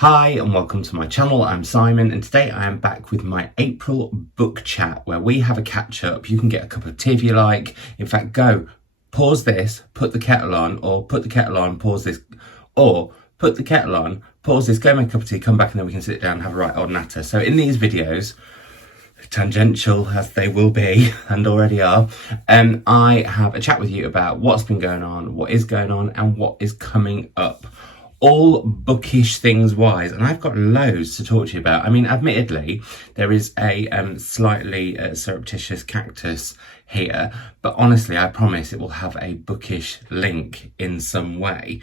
Hi and welcome to my channel. I'm Simon and today I am back with my April book chat where we have a catch up. You can get a cup of tea if you like. In fact, go pause this, put the kettle on, or put the kettle on, pause this, or put the kettle on, pause this, go make a cup of tea, come back and then we can sit down and have a right old natter. So in these videos, tangential as they will be and already are, I have a chat with you about what's been going on, what is going on and what is coming up. All bookish things wise, and I've got loads to talk to you about. I mean, admittedly, there is a slightly surreptitious cactus here, but honestly, I promise it will have a bookish link in some way.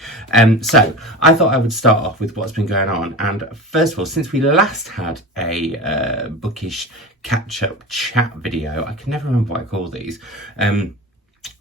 So I thought I would start off with what's been going on. And first of all, since we last had a bookish catch-up chat video, I can never remember what I call these.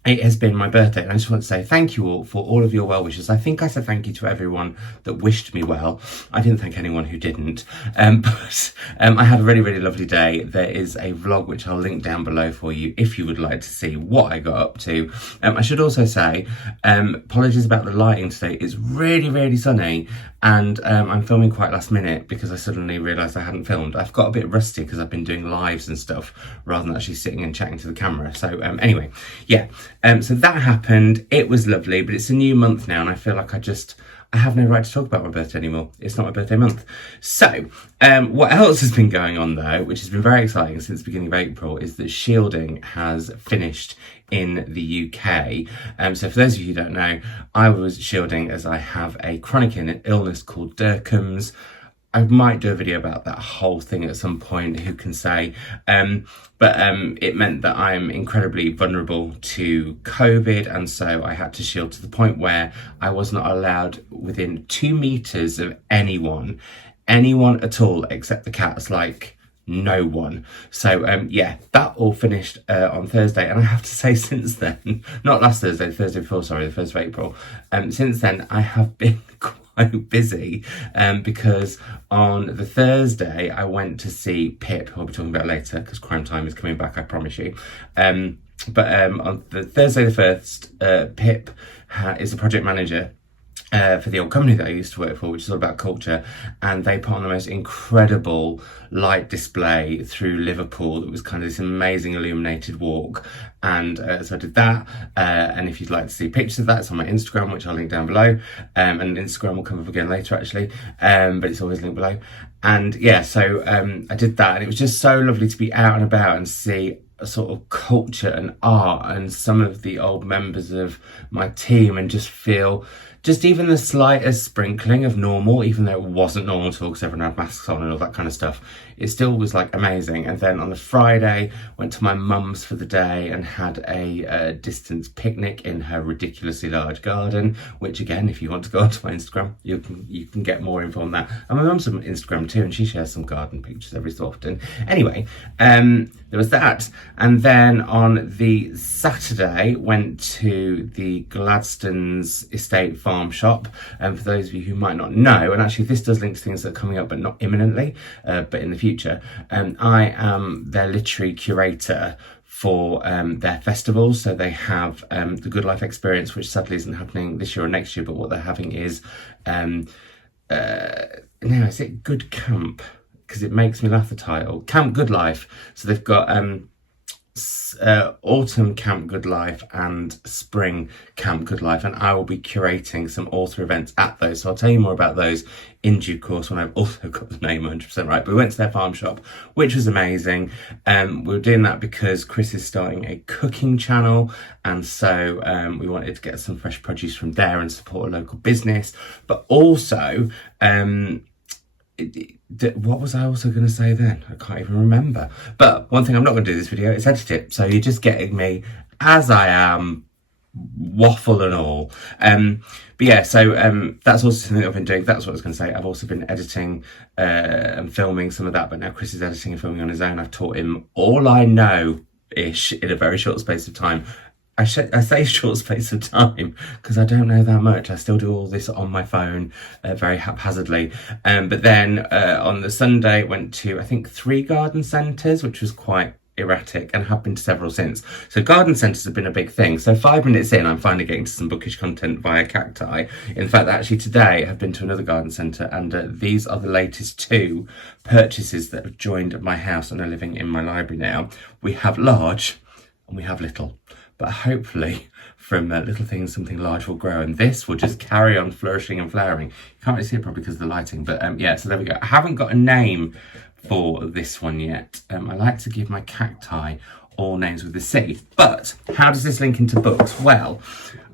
It has been my birthday and I just want to say thank you all for all of your well wishes. I think I said thank you to everyone that wished me well. I didn't thank anyone who didn't, but I had a really, really lovely day. There is a vlog which I'll link down below for you if you would like to see what I got up to. I should also say, apologies about the lighting today. It's really, really sunny and I'm filming quite last minute because I suddenly realised I hadn't filmed. I've got a bit rusty because I've been doing lives and stuff rather than actually sitting and chatting to the camera. So anyway, yeah. So that happened. It was lovely, but it's a new month now and I feel like I have no right to talk about my birthday anymore. It's not my birthday month. So what else has been going on though, which has been very exciting since the beginning of April, is that shielding has finished in the UK. So for those of you who don't know, I was shielding as I have a chronic illness called Derkham's. I might do a video about that whole thing at some point, who can say, but it meant that I'm incredibly vulnerable to COVID, and so I had to shield to the point where I was not allowed within 2 meters of anyone at all except the cats, like no one. So yeah, that all finished on Thursday, and I have to say since then, not last Thursday, Thursday before, sorry, the 1st of April, since then I have been quite busy because on the Thursday I went to see Pip, who I'll be talking about later because crime time is coming back, I promise you. But on the Thursday the 1st, Pip is a project manager for the old company that I used to work for, which is all about culture, and they put on the most incredible light display through Liverpool. It was kind of this amazing illuminated walk, and so I did that, and if you'd like to see pictures of that, it's on my Instagram, which I'll link down below, and Instagram will come up again later actually, but it's always linked below. And yeah, so I did that, and it was just so lovely to be out and about and see a sort of culture and art and some of the old members of my team, and just feel just even the slightest sprinkling of normal, even though it wasn't normal at all because everyone had masks on and all that kind of stuff. It still was like amazing. And then on the Friday, went to my mum's for the day and had a distance picnic in her ridiculously large garden, which again, if you want to go onto my Instagram, you can get more info on that. And my mum's on Instagram too, and she shares some garden pictures every so often. Anyway, there was that. And then on the Saturday, went to the Gladstone's estate farm shop. And for those of you who might not know, and actually this does link to things that are coming up, but not imminently, but in the future, I am their literary curator for their festivals. So they have the Good Life Experience, which sadly isn't happening this year or next year, but what they're having is, now is it Good Camp? Because it makes me laugh, the title, Camp Good Life. So they've got autumn Camp Good Life and spring Camp Good Life, and I will be curating some author events at those, so I'll tell you more about those in due course when I've also got the name 100% right. But we went to their farm shop, which was amazing. We were doing that because Chris is starting a cooking channel, and so we wanted to get some fresh produce from there and support a local business, but also what was I also going to say then? I can't even remember. But one thing I'm not going to do this video is edit it. So you're just getting me as I am, waffle and all. But yeah, so that's also something that I've been doing. That's what I was going to say. I've also been editing and filming some of that, but now Chris is editing and filming on his own. I've taught him all I know-ish in a very short space of time. I say short space of time because I don't know that much. I still do all this on my phone very haphazardly. But then on the Sunday went to, I think, 3 garden centres, which was quite erratic and have been to several since. So garden centres have been a big thing. So 5 minutes in, I'm finally getting to some bookish content via cacti. In fact, actually today I've been to another garden centre, and these are the latest 2 purchases that have joined my house and are living in my library now. We have large and we have little, but hopefully from little things something large will grow, and this will just carry on flourishing and flowering. You can't really see it probably because of the lighting, but yeah, so there we go. I haven't got a name for this one yet. I like to give my cacti all names with a C, but how does this link into books? Well,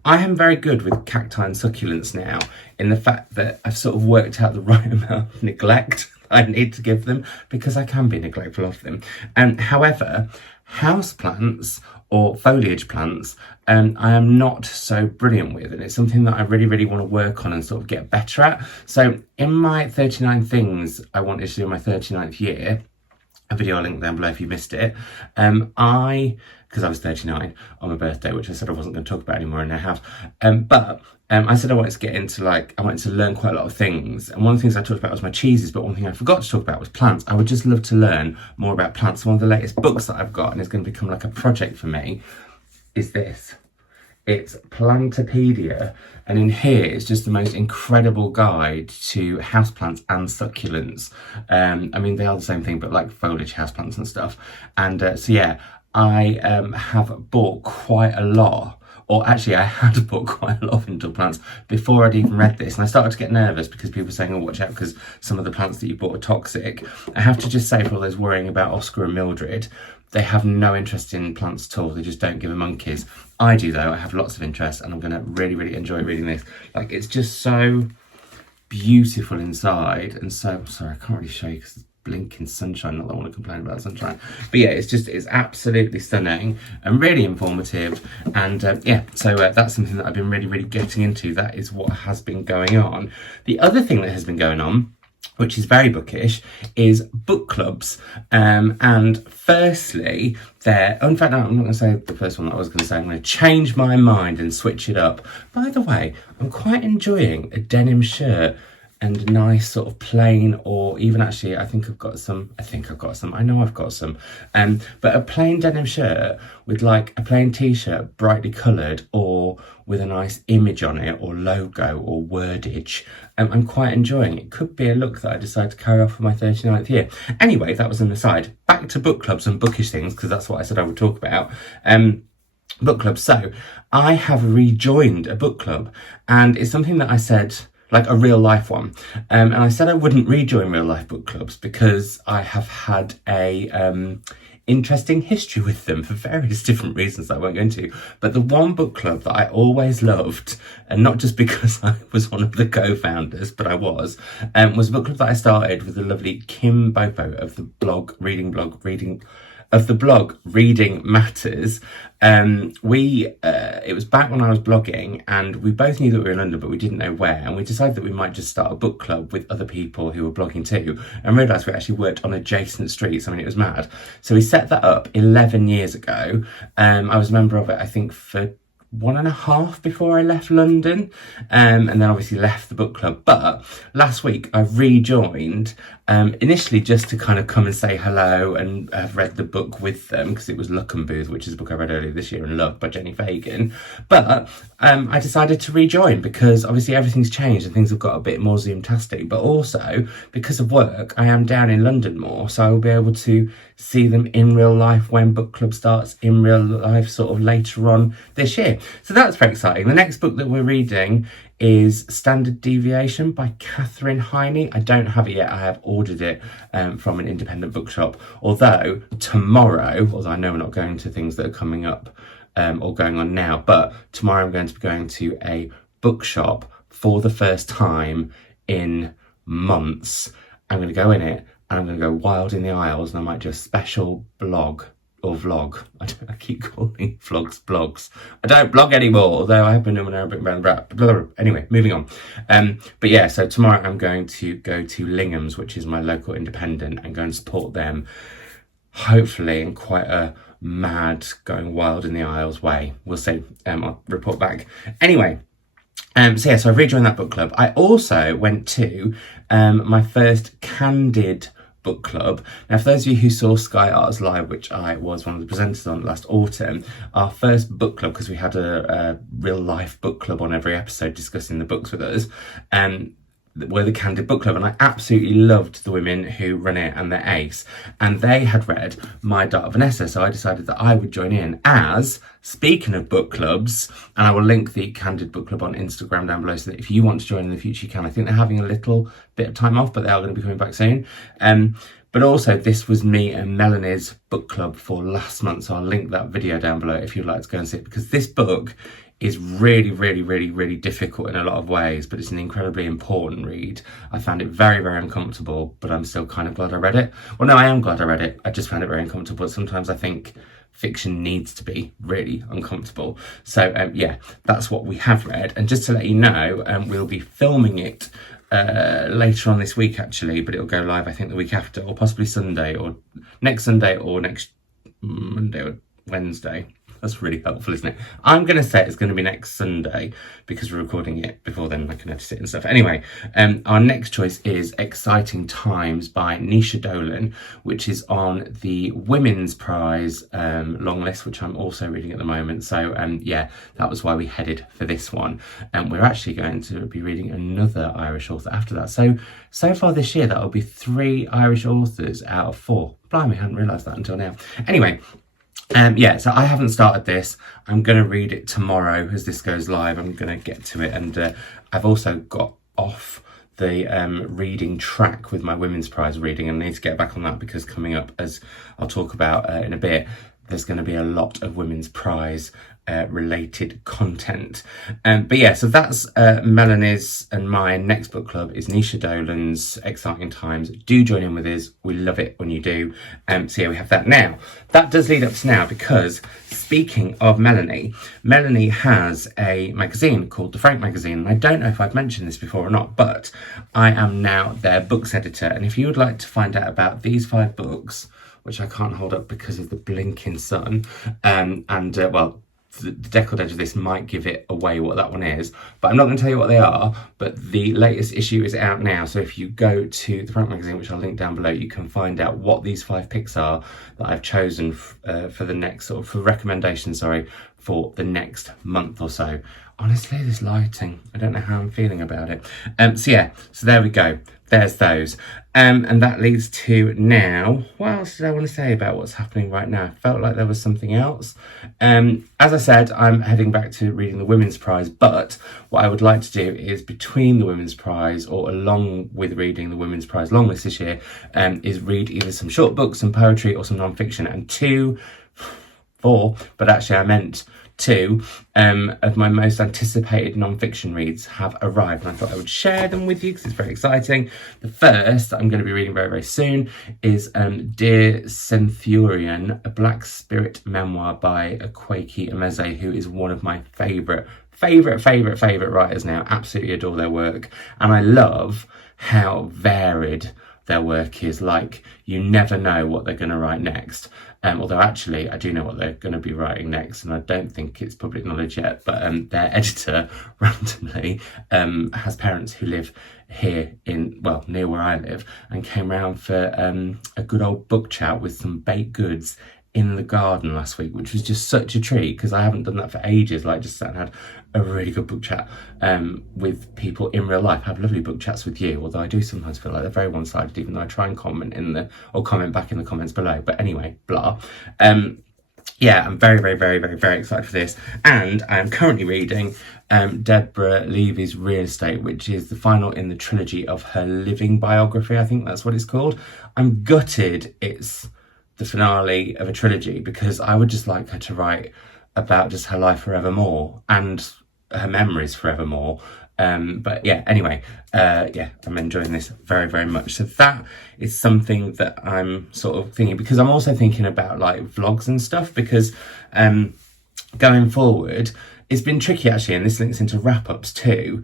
I am very good with cacti and succulents now, in the fact that I've sort of worked out the right amount of neglect I need to give them, because I can be neglectful of them. However, houseplants or foliage plants, I am not so brilliant with, and it's something that I really, really want to work on and sort of get better at. So in my 39 things I wanted to do in my 39th year, a video I'll link down below if you missed it, because I was 39 on my birthday, which I said I wasn't going to talk about anymore in our house, but I said I wanted to get into, I wanted to learn quite a lot of things, and one of the things I talked about was my cheeses, but one thing I forgot to talk about was plants. I would just love to learn more about plants. One of the latest books that I've got, and it's going to become like a project for me, is this. It's Plantopedia, and in here it's just the most incredible guide to houseplants and succulents. I mean, they are the same thing, but like foliage houseplants and stuff. And so yeah, I have bought quite a lot, or actually I had bought quite a lot of indoor plants before I'd even read this, and I started to get nervous because people were saying, oh, watch out because some of the plants that you bought are toxic. I have to just say, for all those worrying about Oscar and Mildred, they have no interest in plants at all. They just don't give a monkeys. I do though. I have lots of interest, and I'm going to really, really enjoy reading this. It's just so beautiful inside, and so, sorry, I can't really show you because it's blinking sunshine. Not that I want to complain about sunshine, but yeah, it's absolutely stunning and really informative. And yeah, so that's something that I've been really, really getting into. That is what has been going on. The other thing that has been going on, which is very bookish, is book clubs. And firstly, in fact, no, I'm not going to say the first one that I was going to say. I'm going to change my mind and switch it up. By the way, I'm quite enjoying a denim shirt and a nice sort of plain, or even actually, I know I've got some, but a plain denim shirt with like a plain t-shirt, brightly coloured, or with a nice image on it, or logo, or wordage. I'm quite enjoying it. Could be a look that I decide to carry off for my 39th year. Anyway, that was an aside. Back to book clubs and bookish things, because that's what I said I would talk about. Book clubs. So I have rejoined a book club, and it's something that I said, like a real life one. And I said I wouldn't rejoin real life book clubs because I have had a interesting history with them for various different reasons that I won't go into. But the one book club that I always loved, and not just because I was one of the co-founders, but I was a book club that I started with the lovely Kim Bopo of the blog Reading Matters. It was back when I was blogging, and we both knew that we were in London, but we didn't know where, and we decided that we might just start a book club with other people who were blogging too, and realised we actually worked on adjacent streets. I mean, it was mad. So we set that up 11 years ago. I was a member of it, I think, for 1.5 before I left London, and then obviously left the book club. But last week I rejoined, initially just to kind of come and say hello, and have read the book with them because it was Luck and Booth, which is a book I read earlier this year and loved, by Jenny Fagan. But I decided to rejoin because obviously everything's changed and things have got a bit more Zoom-tastic, but also because of work I am down in London more, so I will be able to see them in real life when book club starts in real life sort of later on this year. So that's very exciting. The next book that we're reading is Standard Deviation by Catherine Heine. I don't have it yet. I have ordered it from an independent bookshop. Although tomorrow, I know we're not going to things that are coming up or going on now, but tomorrow I'm going to be going to a bookshop for the first time in months. I'm going to go in it and I'm going to go wild in the aisles, and I might do a special blog or vlog. I keep calling vlogs blogs. I don't blog anymore, although I have been doing an Arabic brand. Anyway, moving on. But yeah, so tomorrow I'm going to go to Lingham's, which is my local independent, and go and support them, hopefully in quite a mad, going wild in the aisles way. We'll see. I'll report back. Anyway, so I've rejoined that book club. I also went to my first candid book club. Now, for those of you who saw Sky Arts Live, which I was one of the presenters on last autumn, our first book club, because we had a real life book club on every episode discussing the books with us, were the Candid Book Club, and I absolutely loved the women who run it, and they're ace. And they had read My Dart of Vanessa, so I decided that I would join in as, speaking of book clubs, and I will link the Candid Book Club on Instagram down below so that if you want to join in the future, you can. I think they're having a little bit of time off, but they are going to be coming back soon. But also, this was me and Melanie's book club for last month, so I'll link that video down below if you'd like to go and see it, because this book is really, really, really, really difficult in a lot of ways, but it's an incredibly important read. I found it very, very uncomfortable, but I'm still kind of glad I read it. Well, no, I am glad I read it. I just found it very uncomfortable. Sometimes I think fiction needs to be really uncomfortable. So, yeah, that's what we have read. And just to let you know, we'll be filming it later on this week, actually, but it'll go live, I think, the week after, or possibly Sunday, or next Sunday, or next Monday or Wednesday. That's really helpful, isn't it? I'm going to say it's going to be next Sunday because we're recording it before then. I can edit it and stuff. Anyway, our next choice is Exciting Times by Nisha Dolan, which is on the Women's Prize long list, which I'm also reading at the moment. So, yeah, that was why we headed for this one. And we're actually going to be reading another Irish author after that. So far this year, that'll be 3 Irish authors out of 4. Blimey, I hadn't realised that until now. Anyway, yeah, so I haven't started this. I'm going to read it tomorrow as this goes live. I'm going to get to it, and I've also got off the reading track with my Women's Prize reading, and I need to get back on that because coming up, as I'll talk about in a bit, there's going to be a lot of Women's Prize related content. But yeah, so that's Melanie's and my next book club is Nisha Dolan's Exciting Times. Do join in with us. We love it when you do. So yeah, we have that now. That does lead up to now, because speaking of Melanie has a magazine called The Frank Magazine, and I don't know if I've mentioned this before or not, but I am now their books editor. And if you would like to find out about these 5 books, which I can't hold up because of the blinking sun, well, the deckled edge of this might give it away what that one is, but I'm not going to tell you what they are. But the latest issue is out now, so if you go to the Frank Magazine, which I'll link down below, you can find out what these 5 picks are that I've chosen for the next for recommendations, for the next month or so. Honestly, this lighting, I don't know how I'm feeling about it. So yeah, so there we go. There's those. And that leads to now, what else did I want to say about what's happening right now? I felt like there was something else. As I said, I'm heading back to reading the Women's Prize, but what I would like to do is between the Women's Prize, or along with reading the Women's Prize long list this year, is read either some short books, some poetry, or some non-fiction. And 4, but actually I meant 2 of my most anticipated non-fiction reads have arrived, and I thought I would share them with you because it's very exciting. The first that I'm going to be reading very, very soon is Dear Centurion, a Black Spirit memoir by Akwaeke Emeze, who is one of my favourite writers now. Absolutely adore their work, and I love how varied their work is. Like, you never know what they're going to write next. Although actually I do know what they're going to be writing next, and I don't think it's public knowledge yet, but their editor randomly has parents who live here near where I live, and came round for a good old book chat with some baked goods in the garden last week, which was just such a treat because I haven't done that for ages. Like, just sat and had a really good book chat with people in real life. I have lovely book chats with you, although I do sometimes feel like they're very one-sided, even though I try and comment back in the comments below. But anyway, blah. Yeah, I'm very, very, very, very, very excited for this. And I am currently reading Deborah Levy's Real Estate, which is the final in the trilogy of her living biography. I think that's what it's called. I'm gutted it's the finale of a trilogy, because I would just like her to write about just her life forevermore and her memories forevermore. But yeah, anyway, yeah, I'm enjoying this very, very much. So that is something that I'm sort of thinking, because I'm also thinking about like vlogs and stuff, because going forward, it's been tricky actually, and this links into wrap-ups too.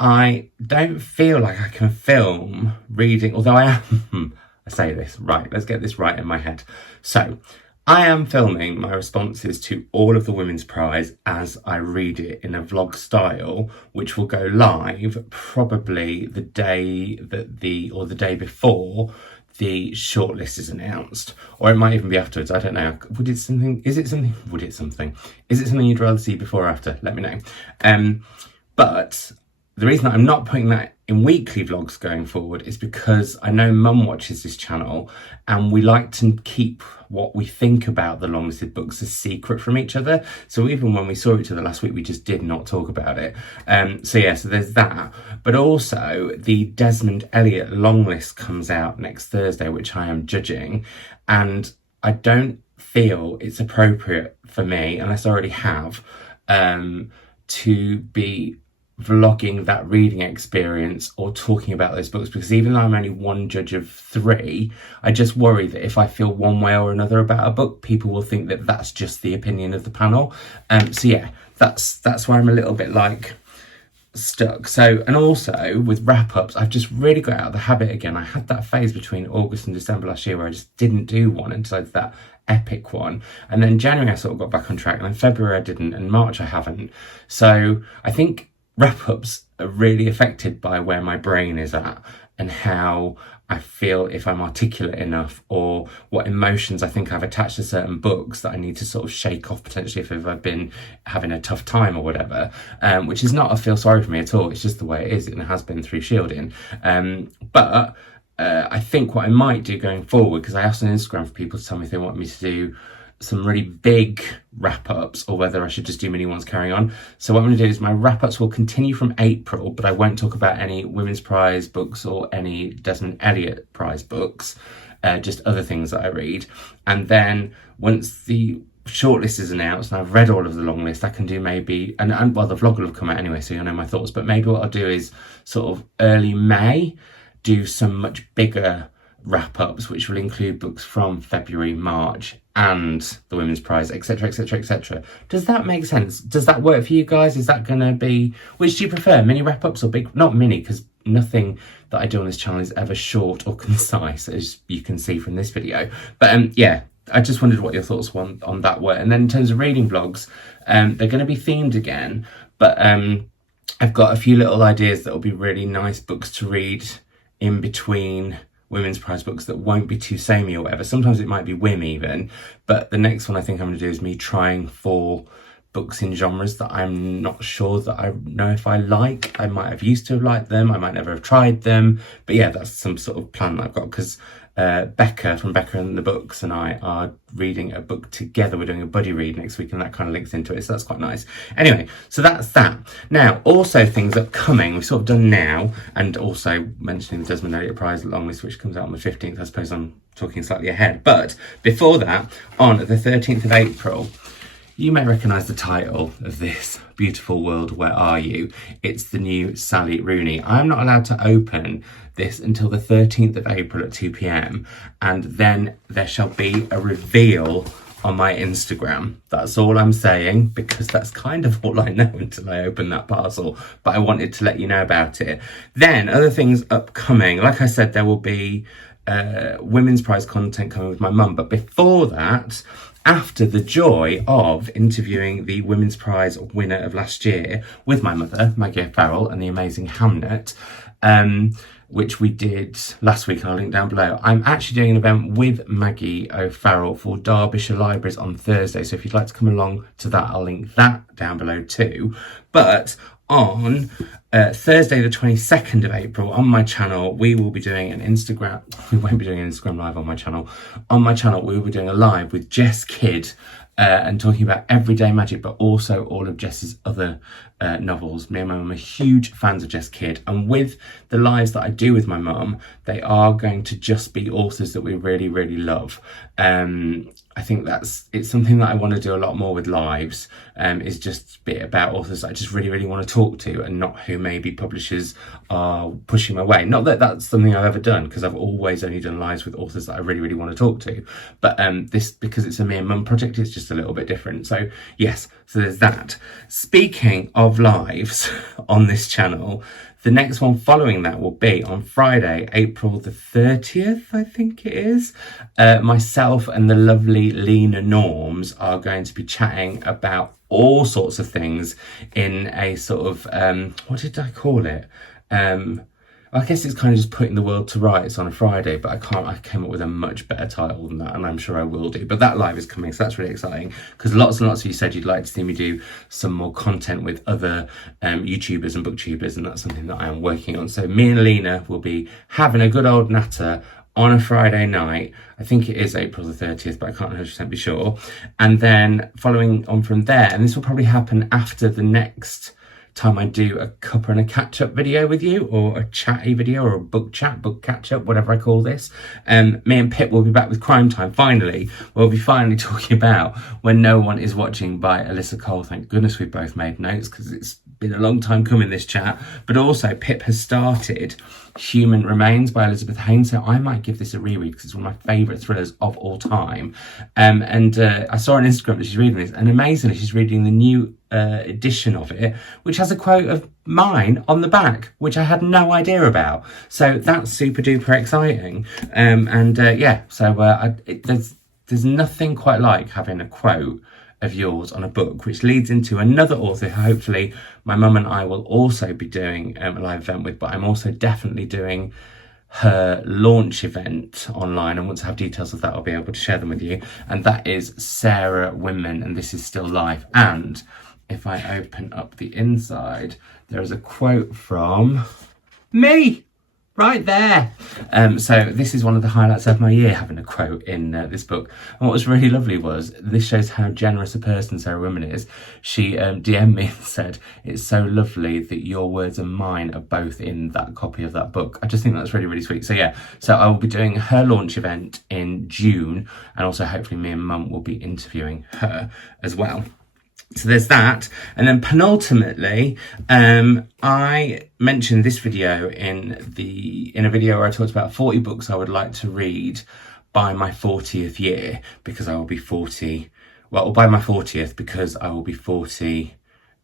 I don't feel like I can film reading, although I am. I say this, right, let's get this right in my head. So, I am filming my responses to all of the Women's Prize as I read it in a vlog style, which will go live probably the day before the shortlist is announced, or it might even be afterwards. I don't know. Is it something you'd rather see before or after? Let me know. But the reason that I'm not putting that in weekly vlogs going forward is because I know Mum watches this channel, and we like to keep what we think about the long-listed books a secret from each other. So even when we saw each other last week, we just did not talk about it. So there's that. But also the Desmond Elliott long list comes out next Thursday, which I am judging. And I don't feel it's appropriate for me, unless I already have, to be vlogging that reading experience or talking about those books, because even though I'm only one judge of 3, I just worry that if I feel one way or another about a book, people will think that that's just the opinion of the panel. That's where I'm a little bit like stuck. So, and also with wrap-ups, I've just really got out of the habit again. I had that phase between August and December last year where I just didn't do one until I did that epic one, and then January I sort of got back on track, and then February I didn't, and March I haven't. So I think wrap-ups are really affected by where my brain is at and how I feel, if I'm articulate enough, or what emotions I think I've attached to certain books that I need to sort of shake off potentially if I've been having a tough time or whatever, which is not a feel sorry for me at all. It's just the way it is, and it has been through shielding. But I think what I might do going forward, because I asked on Instagram for people to tell me if they want me to do some really big wrap-ups or whether I should just do mini ones carrying on. So what I'm going to do is my wrap-ups will continue from April, but I won't talk about any Women's Prize books or any Desmond Elliott Prize books, just other things that I read. And then once the shortlist is announced and I've read all of the long list, I can do maybe, and well, the vlog will have come out anyway, so you'll know my thoughts, but maybe what I'll do is sort of early May, do some much bigger wrap-ups, which will include books from February, March, and the Women's Prize, etc, etc, etc. Does that make sense? Does that work for you guys? Is that going to be, which do you prefer, mini wrap-ups or big? Not mini, because nothing that I do on this channel is ever short or concise, as you can see from this video. But yeah, I just wondered what your thoughts on that were. And then in terms of reading vlogs, they're going to be themed again, but I've got a few little ideas that will be really nice books to read in between Women's Prize books that won't be too samey or whatever. Sometimes it might be whim even, but the next one I think I'm going to do is me trying 4 books in genres that I'm not sure that I know if I like. I might have used to have liked them, I might never have tried them, but yeah, that's some sort of plan that I've got, because Becca from Becca and the Books and I are reading a book together. We're doing a buddy read next week, and that kind of links into it, so that's quite nice. Anyway, so that's that. Now, also things upcoming, we've sort of done now, and also mentioning the Desmond Elliott Prize long list, which comes out on the 15th. I suppose I'm talking slightly ahead, but before that, on the 13th of April, you may recognise the title of this beautiful world, Where Are You? It's the new Sally Rooney. I'm not allowed to open this until the 13th of April at 2 p.m. and then there shall be a reveal on my Instagram. That's all I'm saying, because that's kind of all I know until I open that parcel, but I wanted to let you know about it. Then other things upcoming, like I said, there will be Women's Prize content coming with my mum, but before that, after the joy of interviewing the Women's Prize winner of last year with my mother, Maggie O'Farrell, and the amazing Hamnet, which we did last week, and I'll link down below. I'm actually doing an event with Maggie O'Farrell for Derbyshire Libraries on Thursday, so if you'd like to come along to that, I'll link that down below too. But on Thursday the 22nd of April on my channel, we will be doing an Instagram, we won't be doing an Instagram live on my channel. On my channel, we will be doing a live with Jess Kidd and talking about everyday magic, but also all of Jess's other novels. Me and my mum are huge fans of Jess Kidd, and with the lives that I do with my mum, they are going to just be authors that we really, really love. I think it's something that I want to do a lot more with lives, is just a bit about authors that I just really, really want to talk to, and not who maybe publishers are pushing away. Not that that's something I've ever done, because I've always only done lives with authors that I really, really want to talk to. But this, because it's a me and mum project, it's just a little bit different. So yes, so there's that. Speaking of lives on this channel, the next one following that will be on Friday, April the 30th, I think it is. Myself and the lovely Lena Norms are going to be chatting about all sorts of things in a sort of, what did I call it? I guess it's kind of just putting the world to rights on a Friday, but I came up with a much better title than that, and I'm sure I will do. But that live is coming, so that's really exciting, because lots and lots of you said you'd like to see me do some more content with other YouTubers and booktubers, and that's something that I am working on. So me and Lena will be having a good old natter on a Friday night. I think it is April the 30th, but I can't 100% be sure. And then following on from there, and this will probably happen after the next time I do a cuppa and a catch up video with you, or a chatty video, or a book chat, book catch up, whatever I call this. Me and Pip will be back with Crime Time. Finally, we'll be finally talking about When No One Is Watching by Alyssa Cole. Thank goodness we both made notes, because it's been a long time coming, this chat. But also Pip has started Human Remains by Elizabeth Haynes, so I might give this a reread because it's one of my favourite thrillers of all time. I saw on Instagram that she's reading this, and amazingly she's reading the new edition of it, which has a quote of mine on the back, which I had no idea about. So that's super duper exciting. There's nothing quite like having a quote of yours on a book, which leads into another author who hopefully my mum and I will also be doing a live event with, but I'm also definitely doing her launch event online, and once I have details of that I'll be able to share them with you, and that is Sarah Winman, and this is still live. And if I open up the inside, there is a quote from me right there. So this is one of the highlights of my year, having a quote in this book. And what was really lovely was, this shows how generous a person Sarah Winman is. She DM'd me and said, "It's so lovely that your words and mine are both in that copy of that book." I just think that's really, really sweet. So yeah, so I will be doing her launch event in June, and also hopefully me and Mum will be interviewing her as well. So there's that. And then penultimately, I mentioned this video in a video where I talked about 40 books I would like to read by my 40th year, because I will be 40, or by my 40th, because I will be 40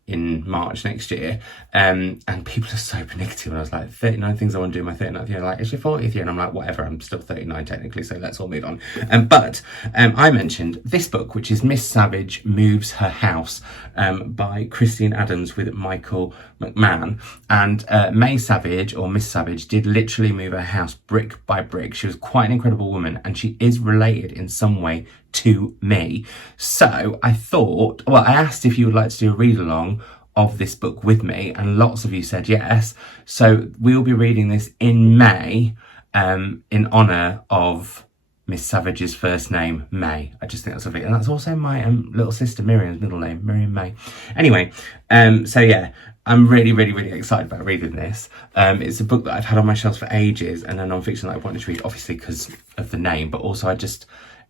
in March next year. And people are so pernickety when I was like, 39 things I want to do in my 39th year. Like, it's your 40th year. And I'm like, whatever, I'm still 39 technically, so let's all move on. But I mentioned this book, which is Miss Savage Moves Her House, by Christine Adams with Michael McMahon. And May Savage, or Miss Savage, did literally move her house brick by brick. She was quite an incredible woman, and she is related in some way to me. So I thought, well, I asked if you would like to do a read along of this book with me, and lots of you said yes. So we'll be reading this in May, in honour of Miss Savage's first name, May. I just think that's lovely. And that's also my little sister Miriam's middle name, Miriam May. Anyway, so yeah, I'm really, really, really excited about reading this. It's a book that I've had on my shelves for ages, and a non-fiction that I wanted to read, obviously because of the name, but also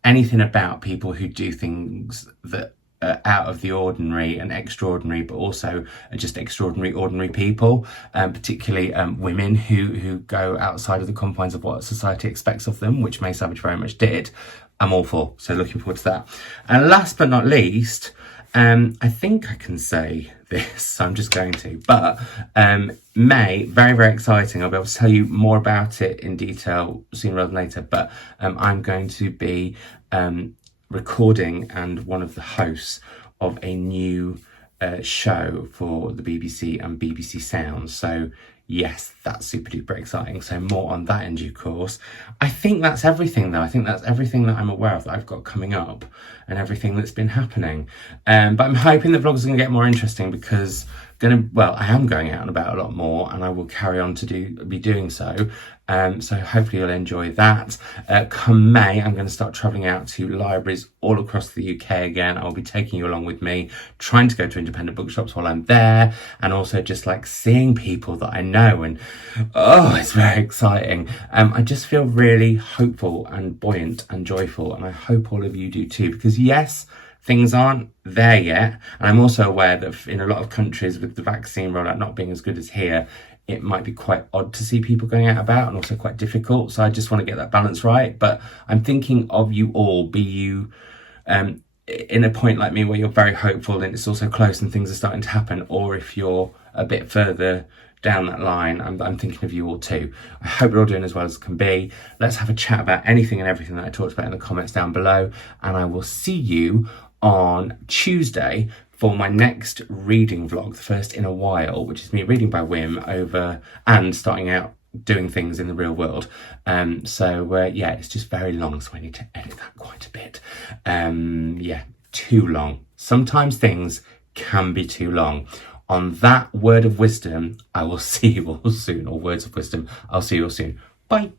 anything about people who do things that are out of the ordinary and extraordinary, but also are just extraordinary, ordinary people, particularly women who go outside of the confines of what society expects of them, which May Savage very much did. I'm all for, so looking forward to that. And last but not least, I think I can say this, so I'm just going to, but May, very, very exciting. I'll be able to tell you more about it in detail sooner rather than later, but I'm going to be recording and one of the hosts of a new show for the BBC and BBC Sounds. So yes, that's super duper exciting. So more on that in due course. I think that's everything though. I think that's everything that I'm aware of that I've got coming up, and everything that's been happening. But I'm hoping the vlogs are going to get more interesting, because I am going out and about a lot more, and I will carry on to be doing so. So hopefully you'll enjoy that. Come May, I'm going to start travelling out to libraries all across the UK again. I'll be taking you along with me, trying to go to independent bookshops while I'm there, and also just like seeing people that I know, and it's very exciting. I just feel really hopeful and buoyant and joyful, and I hope all of you do too, because yes, things aren't there yet. And I'm also aware that in a lot of countries, with the vaccine rollout not being as good as here, it might be quite odd to see people going out about, and also quite difficult. So I just want to get that balance right. But I'm thinking of you all, be you in a point like me where you're very hopeful and it's also close and things are starting to happen, or if you're a bit further down that line, I'm thinking of you all too. I hope you're all doing as well as can be. Let's have a chat about anything and everything that I talked about in the comments down below, and I will see you on Tuesday for my next reading vlog, the first in a while, which is me reading by Wim over and starting out doing things in the real world. Yeah, it's just very long, so I need to edit that quite a bit. Yeah, too long. Sometimes things can be too long. On that word of wisdom, I will see you all soon, or words of wisdom, I'll see you all soon. Bye.